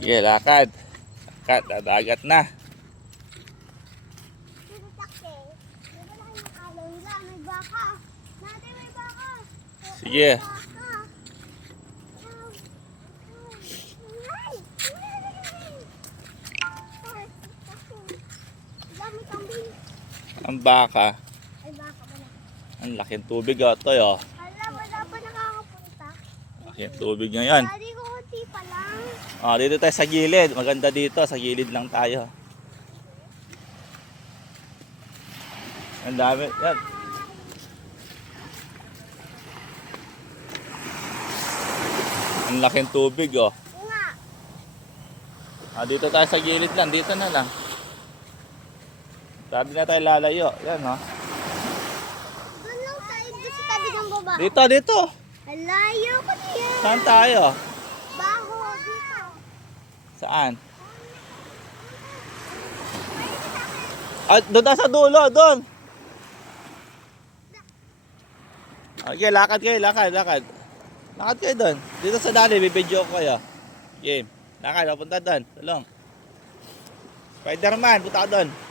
Sige, lakad. Lakad, dagat na. Sige. Ang baka. Ay, baka ba na? Ang laking tubig toy oh. Hala, wala pa nakakapunta. Laking tubig ngayon. Daddy ko, kunti pa lang. Dito tayo sa gilid. Maganda dito. Sa gilid lang tayo. Ang dami. Yan. Ang laking tubig oh. Nga. Dito tayo sa gilid lang. Dito na lang. Dati na tayo lalayo. Yan oh. Doon lang tayo, doon sa tabi ng baba. Dito, dito. Alayo ko niya. Saan tayo? Baho, dito. Saan? Doon tayo sa dulo. Doon. Okay, lakad kayo. Lakad. Lakad kayo doon. Dito sa dali. Bibidyo ko kayo. Game. Lakad. Papunta doon. Tulong. Spider-Man. Punta ka doon.